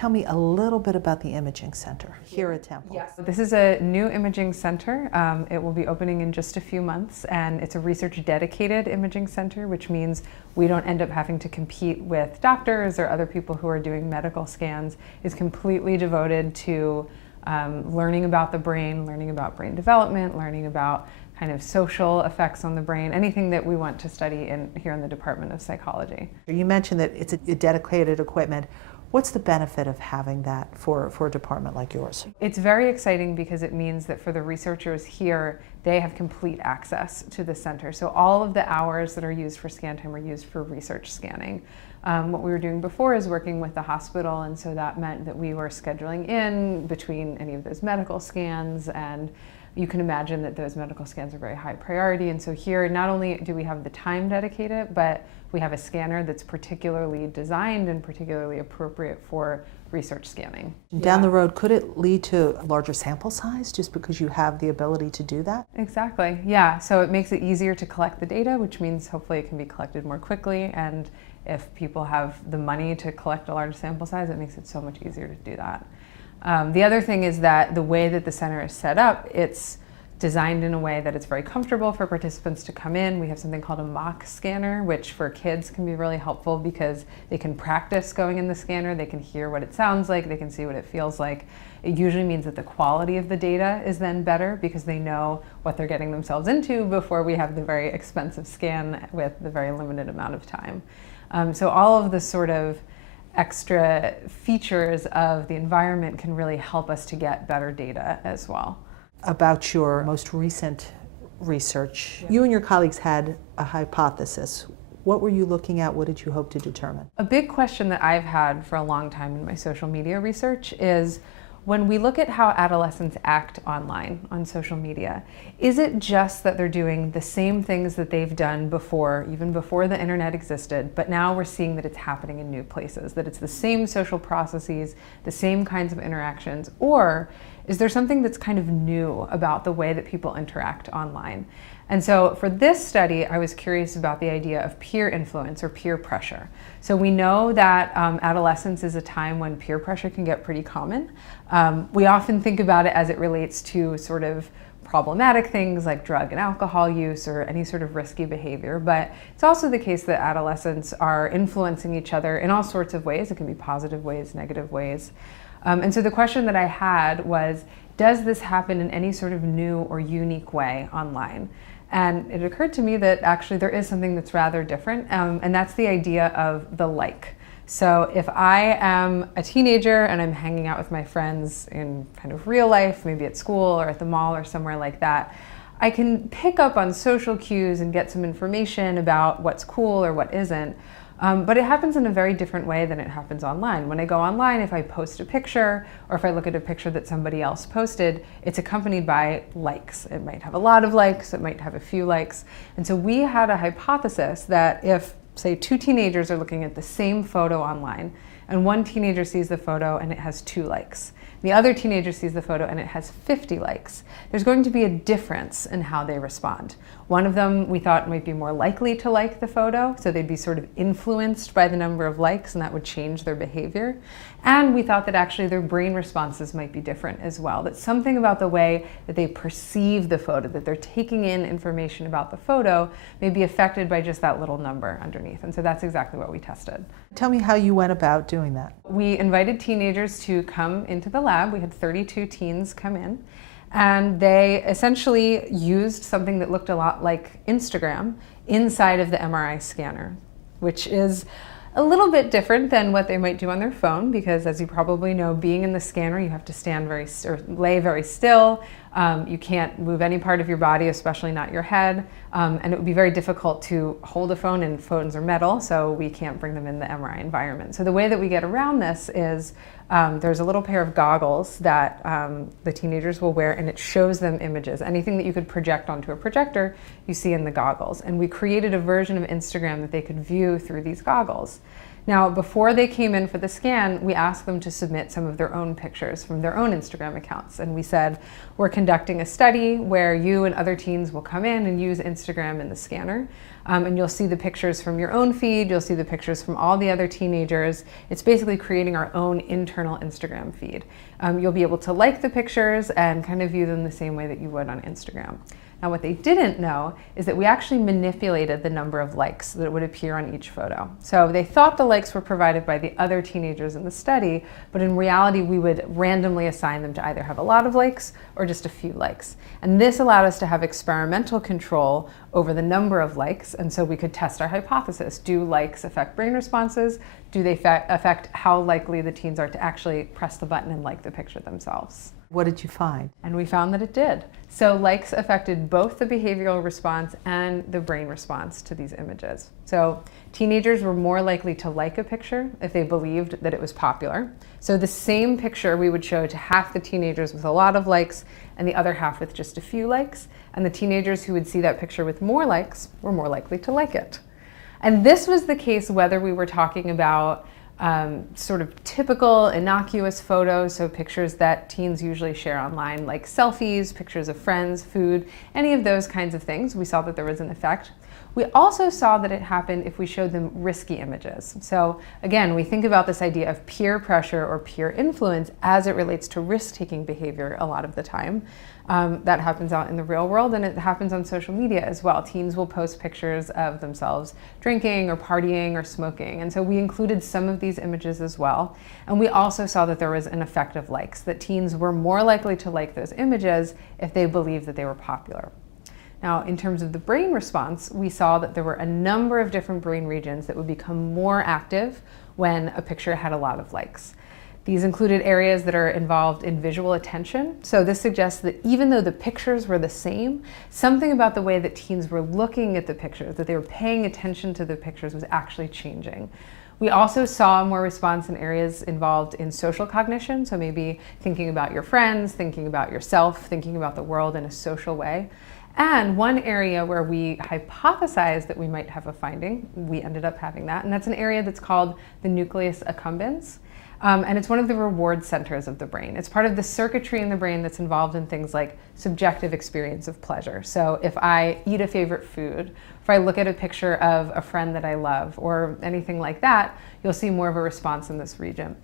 Tell me a little bit about the imaging center here at Temple. Yes, this is a new imaging center. It will be opening in just a few months, and it's a research-dedicated imaging center, which means we don't end up having to compete with doctors or other people who are doing medical scans. It's completely devoted to learning about the brain, learning about brain development, learning about kind of social effects on the brain, anything that we want to study here in the Department of Psychology. You mentioned that it's a dedicated equipment. What's the benefit of having that for a department like yours? It's very exciting because it means that for the researchers here, they have complete access to the center. So all of the hours that are used for scan time are used for research scanning. What we were doing before is working with the hospital, and so that meant that we were scheduling in between any of those medical scans, and you can imagine that those medical scans are very high priority. And so here, not only do we have the time dedicated, but we have a scanner that's particularly designed and particularly appropriate for research scanning. Down the road, could it lead to a larger sample size just because you have the ability to do that? Exactly, yeah. So it makes it easier to collect the data, which means hopefully it can be collected more quickly. And if people have the money to collect a large sample size, it makes it so much easier to do that. The other thing is that the way that the center is set up, it's designed in a way that it's very comfortable for participants to come in. We have something called a mock scanner, which for kids can be really helpful because they can practice going in the scanner, they can hear what it sounds like, they can see what it feels like. It usually means that the quality of the data is then better because they know what they're getting themselves into before we have the very expensive scan with the very limited amount of time. So all of the sort of extra features of the environment can really help us to get better data as well. About your most recent research, you and your colleagues had a hypothesis. What were you looking at? What did you hope to determine? A big question that I've had for a long time in my social media research is, when we look at how adolescents act online, on social media, is it just that they're doing the same things that they've done before, even before the internet existed, but now we're seeing that it's happening in new places, that it's the same social processes, the same kinds of interactions, or is there something that's kind of new about the way that people interact online? And so for this study, I was curious about the idea of peer influence or peer pressure. So we know that adolescence is a time when peer pressure can get pretty common. We often think about it as it relates to sort of problematic things like drug and alcohol use or any sort of risky behavior, but it's also the case that adolescents are influencing each other in all sorts of ways. It can be positive ways, negative ways. And so the question that I had was, does this happen in any sort of new or unique way online? And it occurred to me that actually there is something that's rather different, and that's the idea of the like. So if I am a teenager and I'm hanging out with my friends in kind of real life, maybe at school or at the mall or somewhere like that, I can pick up on social cues and get some information about what's cool or what isn't. But it happens in a very different way than it happens online. When I go online, if I post a picture or if I look at a picture that somebody else posted, it's accompanied by likes. It might have a lot of likes, it might have a few likes. And so we had a hypothesis that if, say, two teenagers are looking at the same photo online, and one teenager sees the photo and it has 2 likes, the other teenager sees the photo and it has 50 likes, there's going to be a difference in how they respond. One of them we thought might be more likely to like the photo, so they'd be sort of influenced by the number of likes and that would change their behavior. And we thought that actually their brain responses might be different as well, that something about the way that they perceive the photo, that they're taking in information about the photo, may be affected by just that little number underneath. And so that's exactly what we tested. Tell me how you went about doing that. We invited teenagers to come into the lab. We had 32 teens come in, and they essentially used something that looked a lot like Instagram inside of the MRI scanner, which is a little bit different than what they might do on their phone, because as you probably know, being in the scanner, you have to stand or lay very still. You can't move any part of your body, especially not your head. And it would be very difficult to hold a phone, and phones are metal, so we can't bring them in the MRI environment. So the way that we get around this is there's a little pair of goggles that the teenagers will wear, and it shows them images. Anything that you could project onto a projector, you see in the goggles. And we created a version of Instagram that they could view through these goggles. Now, before they came in for the scan, we asked them to submit some of their own pictures from their own Instagram accounts. And we said, we're conducting a study where you and other teens will come in and use Instagram in the scanner. And you'll see the pictures from your own feed, you'll see the pictures from all the other teenagers. It's basically creating our own internal Instagram feed. You'll be able to like the pictures and kind of view them the same way that you would on Instagram. Now, what they didn't know is that we actually manipulated the number of likes that would appear on each photo. So they thought the likes were provided by the other teenagers in the study, but in reality, we would randomly assign them to either have a lot of likes or just a few likes. And this allowed us to have experimental control over the number of likes, and so we could test our hypothesis. Do likes affect brain responses? Do they affect how likely the teens are to actually press the button and like the picture themselves? What did you find? And we found that it did. So likes affected both the behavioral response and the brain response to these images. So teenagers were more likely to like a picture if they believed that it was popular. So the same picture we would show to half the teenagers with a lot of likes and the other half with just a few likes. And the teenagers who would see that picture with more likes were more likely to like it. And this was the case whether we were talking about sort of typical innocuous photos, so pictures that teens usually share online, like selfies, pictures of friends, food, any of those kinds of things. We saw that there was an effect. We also saw that it happened if we showed them risky images. So again, we think about this idea of peer pressure or peer influence as it relates to risk-taking behavior a lot of the time. That happens out in the real world, and it happens on social media as well. Teens will post pictures of themselves drinking or partying or smoking. And so we included some of these images as well. And we also saw that there was an effect of likes, that teens were more likely to like those images if they believed that they were popular. Now, in terms of the brain response, we saw that there were a number of different brain regions that would become more active when a picture had a lot of likes. These included areas that are involved in visual attention. So this suggests that even though the pictures were the same, something about the way that teens were looking at the pictures, that they were paying attention to the pictures, was actually changing. We also saw more response in areas involved in social cognition, so maybe thinking about your friends, thinking about yourself, thinking about the world in a social way. And one area where we hypothesized that we might have a finding, we ended up having that, and that's an area that's called the nucleus accumbens. And it's one of the reward centers of the brain. It's part of the circuitry in the brain that's involved in things like subjective experience of pleasure. So if I eat a favorite food, if I look at a picture of a friend that I love, or anything like that, you'll see more of a response in this region.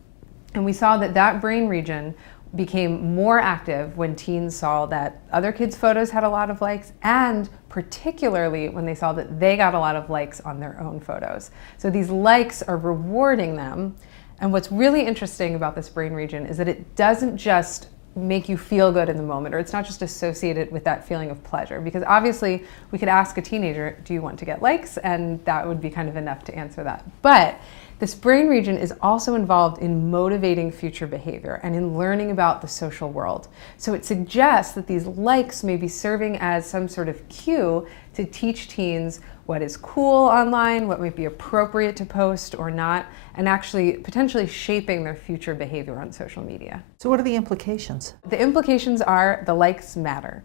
And we saw that that brain region became more active when teens saw that other kids' photos had a lot of likes, and particularly when they saw that they got a lot of likes on their own photos. So these likes are rewarding them. And what's really interesting about this brain region is that it doesn't just make you feel good in the moment, or it's not just associated with that feeling of pleasure. Because obviously we could ask a teenager, do you want to get likes? And that would be kind of enough to answer that. But this brain region is also involved in motivating future behavior and in learning about the social world. So it suggests that these likes may be serving as some sort of cue to teach teens what is cool online, what might be appropriate to post or not, and actually potentially shaping their future behavior on social media. So what are the implications? The implications are the likes matter.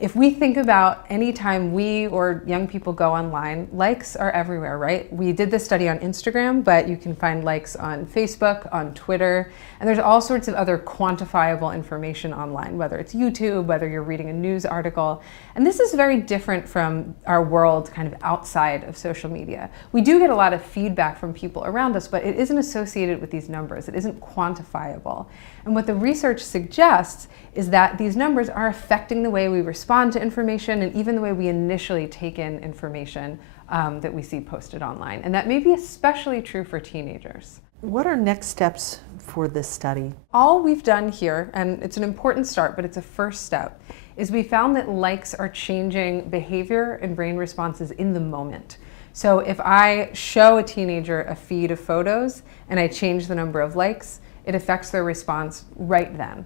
If we think about any time we or young people go online, likes are everywhere, right? We did this study on Instagram, but you can find likes on Facebook, on Twitter, and there's all sorts of other quantifiable information online, whether it's YouTube, whether you're reading a news article. And this is very different from our world kind of outside of social media. We do get a lot of feedback from people around us, but it isn't associated with these numbers. It isn't quantifiable. And what the research suggests is that these numbers are affecting the way we respond to information and even the way we initially take in information that we see posted online. And that may be especially true for teenagers. What are next steps for this study? All we've done here, and it's an important start, but it's a first step, is we found that likes are changing behavior and brain responses in the moment. So if I show a teenager a feed of photos and I change the number of likes, it affects their response right then.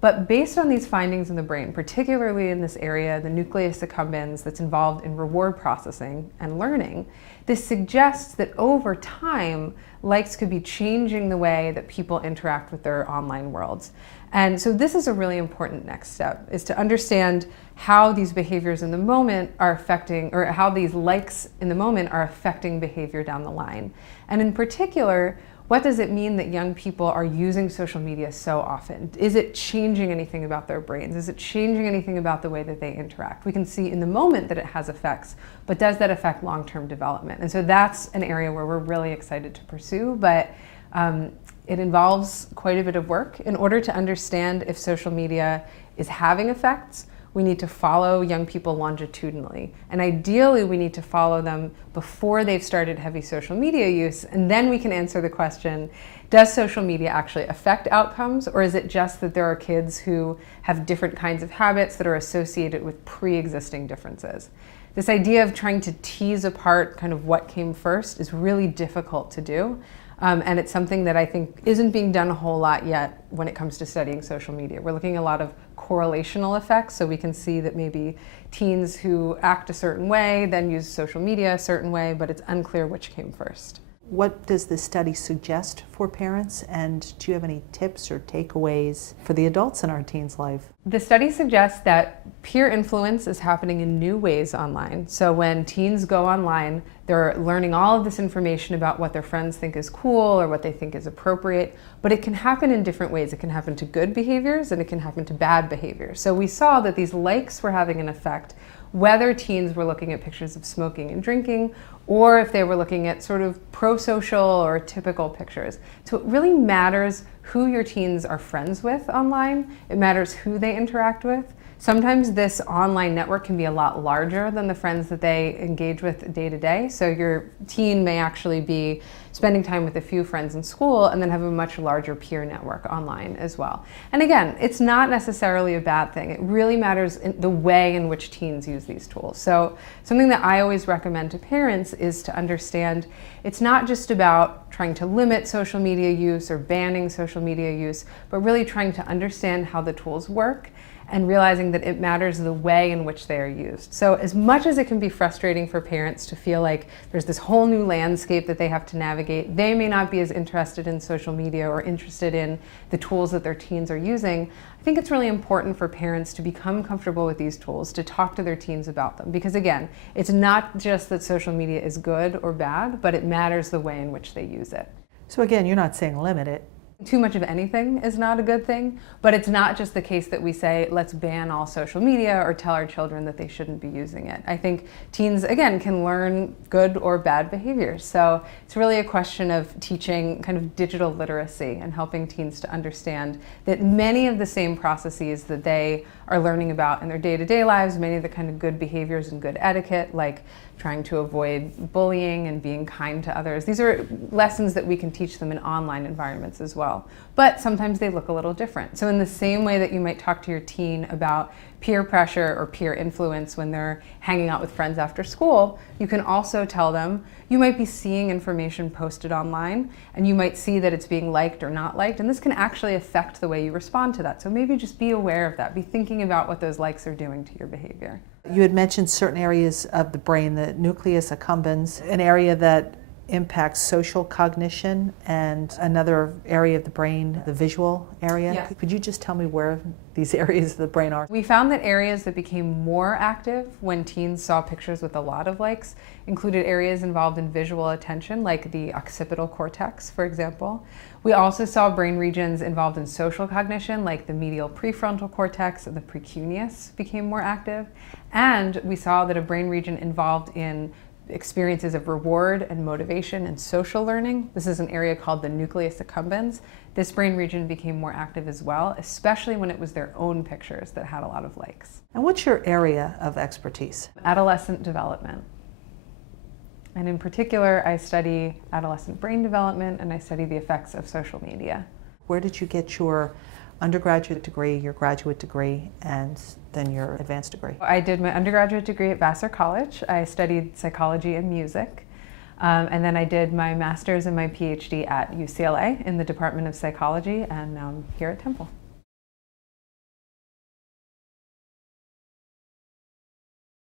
But based on these findings in the brain, particularly in this area, the nucleus accumbens that's involved in reward processing and learning, this suggests that over time, likes could be changing the way that people interact with their online worlds. And so this is a really important next step, is to understand how these behaviors in the moment are affecting, or how these likes in the moment are affecting behavior down the line. And in particular, what does it mean that young people are using social media so often? Is it changing anything about their brains? Is it changing anything about the way that they interact? We can see in the moment that it has effects, but does that affect long-term development? And so that's an area where we're really excited to pursue, but it involves quite a bit of work. In order to understand if social media is having effects, we need to follow young people longitudinally. And ideally, we need to follow them before they've started heavy social media use, and then we can answer the question, does social media actually affect outcomes, or is it just that there are kids who have different kinds of habits that are associated with pre-existing differences? This idea of trying to tease apart kind of what came first is really difficult to do. And it's something that I think isn't being done a whole lot yet when it comes to studying social media. We're looking at a lot of correlational effects, so we can see that maybe teens who act a certain way then use social media a certain way, but it's unclear which came first. What does this study suggest for parents, and do you have any tips or takeaways for the adults in our teens' life? The study suggests that peer influence is happening in new ways online. So when teens go online, they're learning all of this information about what their friends think is cool or what they think is appropriate, but it can happen in different ways. It can happen to good behaviors and it can happen to bad behaviors. So we saw that these likes were having an effect whether teens were looking at pictures of smoking and drinking, or if they were looking at sort of pro-social or typical pictures. So it really matters who your teens are friends with online. It matters who they interact with. Sometimes this online network can be a lot larger than the friends that they engage with day to day. So your teen may actually be spending time with a few friends in school and then have a much larger peer network online as well. And again, it's not necessarily a bad thing. It really matters in the way in which teens use these tools. So something that I always recommend to parents is to understand it's not just about trying to limit social media use or banning social media use, but really trying to understand how the tools work and realizing that it matters the way in which they are used. So as much as it can be frustrating for parents to feel like there's this whole new landscape that they have to navigate, they may not be as interested in social media or interested in the tools that their teens are using. I think it's really important for parents to become comfortable with these tools, to talk to their teens about them. Because again, it's not just that social media is good or bad, but it matters the way in which they use it. So again, you're not saying limit it. Too much of anything is not a good thing, but it's not just the case that we say, let's ban all social media or tell our children that they shouldn't be using it. I think teens, again, can learn good or bad behaviors. So it's really a question of teaching kind of digital literacy and helping teens to understand that many of the same processes that they are learning about in their day-to-day lives, many of the kind of good behaviors and good etiquette, like trying to avoid bullying and being kind to others. These are lessons that we can teach them in online environments as well. But sometimes they look a little different. So in the same way that you might talk to your teen about peer pressure or peer influence when they're hanging out with friends after school, you can also tell them you might be seeing information posted online and you might see that it's being liked or not liked, and this can actually affect the way you respond to that. So maybe just be aware of that. Be thinking about what those likes are doing to your behavior. You had mentioned certain areas of the brain, the nucleus accumbens, an area that impacts social cognition, and another area of the brain, the visual area. Yes. Could you just tell me where these areas of the brain are? We found that areas that became more active when teens saw pictures with a lot of likes included areas involved in visual attention, like the occipital cortex, for example. We also saw brain regions involved in social cognition, like the medial prefrontal cortex and the precuneus became more active. And we saw that a brain region involved in experiences of reward and motivation and social learning. This is an area called the nucleus accumbens. This brain region became more active as well, especially when it was their own pictures that had a lot of likes. And what's your area of expertise? Adolescent development. And in particular, I study adolescent brain development and I study the effects of social media. Where did you get your undergraduate degree, your graduate degree, and then your advanced degree? I did my undergraduate degree at Vassar College. I studied psychology and music. And then I did my master's and my PhD at UCLA in the Department of Psychology, and now I'm here at Temple.